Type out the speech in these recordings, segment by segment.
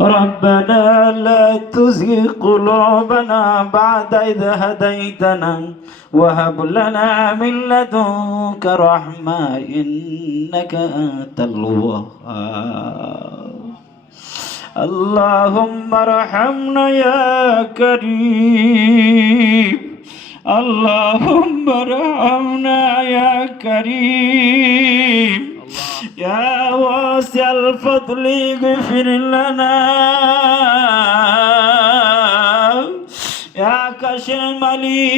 ربنا لا تزغ قلوبنا بعد إذ هديتنا وهب لنا من لدنك رحمة إنك أنت الوهاب اللهم ارحمنا يا كريم اللهم ارحمنا يا كريم يا واسع الفضل اغفر لنا يا كاشف المليك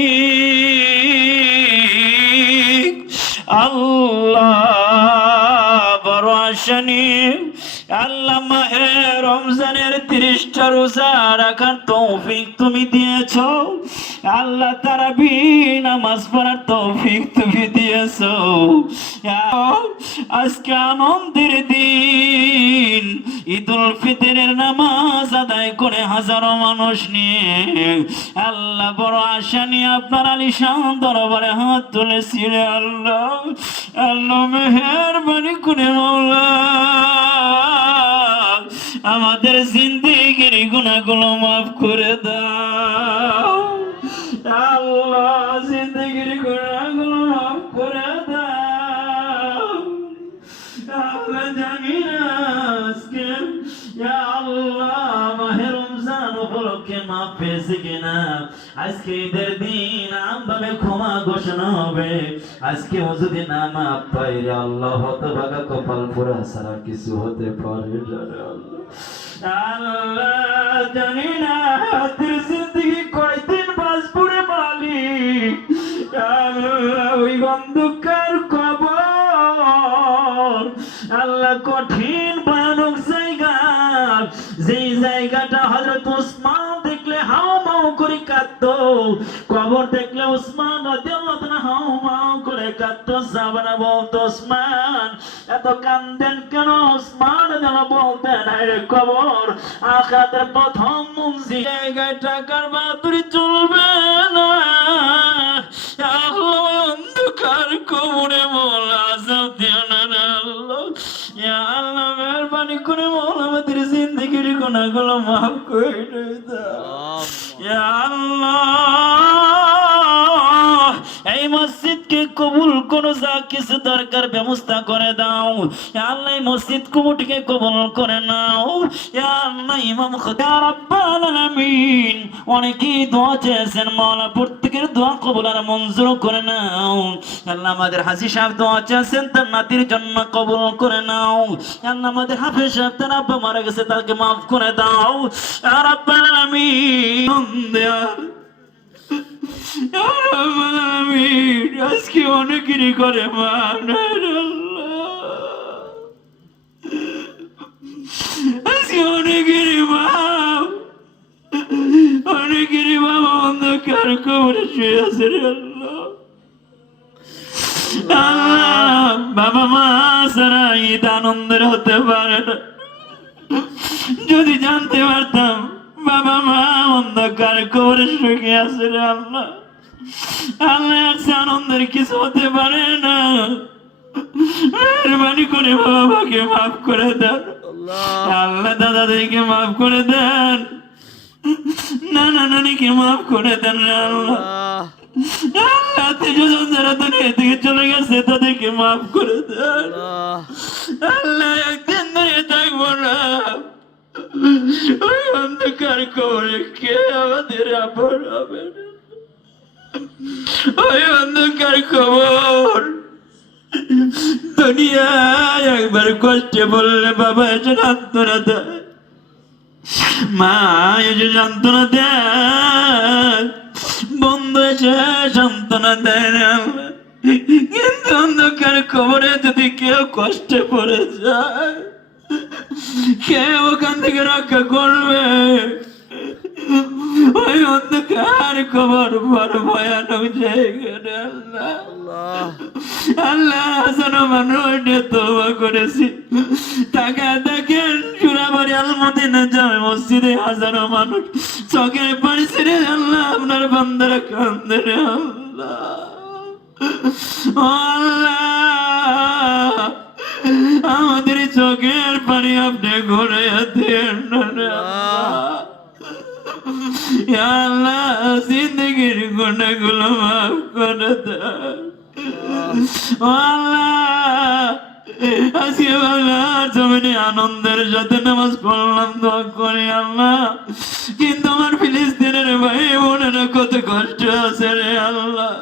الله براشني আল্লাহ মাহে রমজানের 30টা রোজা রাখার তৌফিক তুমি দিয়েছো আল্লাহ তারাবি নামাজ পড়ার তৌফিক তুমি দিয়েছো আজকে আনন্দের দিন ঈদুল ফিতরের নামাজ আদায় করে হাজারো মানুষ নিয়ে আল্লাহ বড় আশা নিয়ে আপনার আলিশান দরবারে হাত তুলেছি রে আল্লাহ আল্লাহ মেহেরবানি করে মাওলা আমাদের জিন্দেগির গুনাহগুলো মাফ করে দাও আল্লাহ জিন্দেগির গুনাহগুলো মাফ করে দাও আমরা জানি না আজকে ইয়া আল্লাহ মাহে রমজান উপলক্ষে মাফ পেয়েছে কিনা আজকে ঈদের দিন আমভাবে ক্ষমা ঘোষণা হবে আজকে যদি না মাফ পাই রে আল্লাহ হতভাগা কপাল পোড়া ছাড়া কিছু হতে পারে না আল্লাহ জানি না হাতের জিন্দগি কয়দিন বাঁচবো রে মালিক আল্লাহ ওই অন্ধকার কবর আল্লাহ কঠিন ভয়ানক জায়গা যেই জায়গাটা হযরত ওসমান দেখলে হাউমাউ করে কাঁদতো কবর দেখলে ওসমান রাদিয়াল্লাহু তাআলা হাউমাউ করে কাঁদতো সাহাবারা বলতো ওসমান এত কাঁদেন কেন ওসমান রাদিয়াল্লাহু বলতেন আরে কবর আখিরাতের প্রথম মঞ্জিল জায়গায় টাকার বাহাদুরি চলবে না আল্লাহ অন্ধকার কবরে মোলা আযাব দিও না আল্লাহ ইয়া আল্লাহ মেহেরবানি করে মোলা আমাদের জিন্দেগির গুনাহগুলো মাফ করে দাও ইয়া আল্লাহ এই মসজিদকে কবুল করো যা কিছু দরকার ব্যবস্থা করে দাও ইয়া আল্লাহ এই মসজিদ কমিটিকে কবুল করে নাও ইয়া আল্লাহ ইমাম খোদা রব্বাল আলামিন অনেকেই দোয়া চেয়েছেন মাওলা প্রত্যেকের দোয়া কবুল আর মঞ্জুর করে নাও আল্লাহ আমাদের হাজী সাহেব দোয়া চেয়েছেন তার নাতির জন্য কবুল করে নাও আল্লাহ আমাদের হাফেজ সাহেব তার আব্বা মারা গেছে তাকে মাফ করে দাও ইয়া রব্বাল আলামিন আজকে অনেকেরই করে মা আজকে অনেকেরই মা অনেকেরই বাবা অন্ধকার কবরে শুয়ে আছে রে আল্লাহ আল্লাহ বাবা মা ছাড়া ঈদ আনন্দের হতে পারে না যদি জানতে পারতাম বাবা মা অন্ধকার কবরে শুয়ে আছে রে আল্লাহ আল্লাহ আনন্দের কিছু হতে পারে না মেহেরবানি করে বাবাকে মাফ করে দেন আল্লাহ দাদাদেরকে মাফ করে দেন নানা নানিকে মাফ করে দেন আল্লাহ আল্লাহ আত্মীয়স্বজন যারা দুনিয়া থেকে চলে গেছে তাদেরকে মাফ করে দেন আল্লাহ একদিন ধরে থাকবো না ওই অন্ধকার কবরে কে আমাদের আপন হবে ওই অন্ধকার কবর দুনিয়ায় একবার কষ্টে বললে বাবা এসে সান্ত্বনা দেয় মা এসে সান্ত্বনা দেয় বন্ধু এসে সান্ত্বনা দেয় না কিন্তু অন্ধকার কবরে যদি কেউ কষ্টে পড়ে যায় কে ওখান থেকে রক্ষা করবে ওই অন্ধকার কবর বড় ভয়ানক জায়গা আল্লাহ আল্লাহ হাজারো মানুষ তওবা করেছি টাকা দেখেন চূড়াবাড়ি আল মদিনা জামে মসজিদে হাজারো মানুষ চোখের পানি ছেড়ে আল্লাহ আপনার বান্দারা কান্দে রে আল্লাহ আল্লাহ আমাদের চোখের পানি আপনি ঘুরাইয়া দেন না রে আল্লাহ। ইয়া আল্লাহ জিন্দেগির গুনাহগুলো মাফ করে দেন ও আল্লাহ। আজকে বাংলার জমিনে আনন্দের সাথে নামাজ পড়লাম, দোয়া করি আল্লাহ, কিন্তু আমার ফিলিস্তিনের ভাই বোনেরা কত কষ্ট আছে রে আল্লাহ।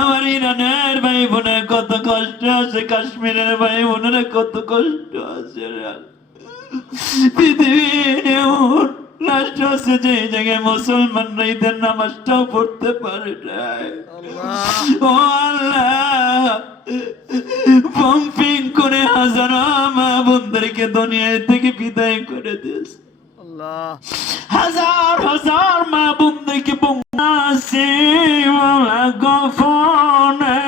আমার ইরানের ভাই বোনের কত কষ্ট আছে, কাশ্মীরের ভাই বোনেরা কত কষ্ট আছে রে আল্লাহ। পৃথিবীর এমন রাষ্ট্র আছে যে জায়গায় মুসলমানরা ঈদের নামাজটাও পড়তে পারে না। ও আল্লাহ, পাম্পিং করে হাজারো মা বোনদেরকে দুনিয়া থেকে বিদায় করে দিয়েছে। হাজার হাজার মা বোনদেরকে বংশে গফনে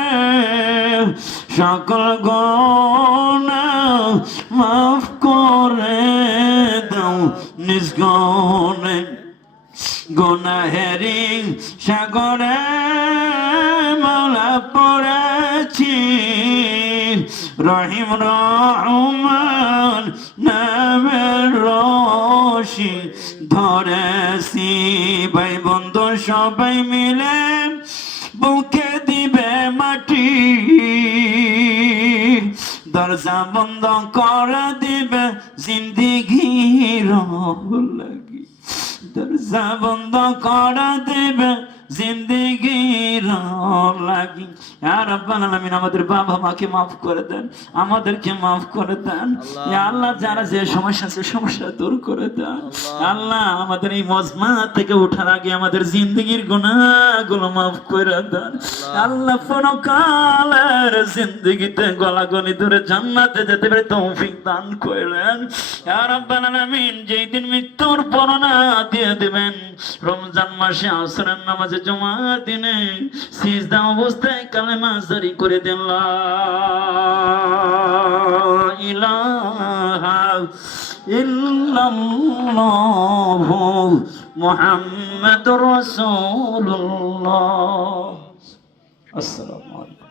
সকল গনা মাফ করে দাও নিষ্গণে গুনাহেরি সাগরে মালা পড়েছি রহিম রহমান নামের রশি ধরেছি ভাই বন্ধু সবাই মিলে বুকে দিবে মাটি দরজা বন্ধ করে দিবে জিন্দিগির লাগি দরজা বন্ধ করে দিবে জিন্দিগির লাগি। ইয়া রাব্বাল আলামিন আমাদের বাবা মাকে মাফ করে দেন, আমাদেরকে মাফ করে দেন। ইয়া আল্লাহ যারা যে সমস্যা আছে সমস্যা দূর করে দেন। আল্লাহ আমাদের এই মজমা থেকে ওঠার আগে আমাদের জিন্দেগির গুনাহগুলো মাফ করে দেন। আল্লাহ পরকালের জিন্দেগিতে গলাগলি ধরে জান্নাতে যেতে পারে তৌফিক দান করেন। ইয়া রাব্বাল আলামিন যেই দিন মৃত্যুর বর্ণনা দিয়ে দিবেন রমজান মাসে আসরের নামাজে জুমার দিনে সিজদা অবস্থায় কালেমা জারি করে দেন লা ইলাহা ইল্লাল্লাহু মুহাম্মাদুর রাসূলুল্লাহ। আসসালামু আলাইকুম।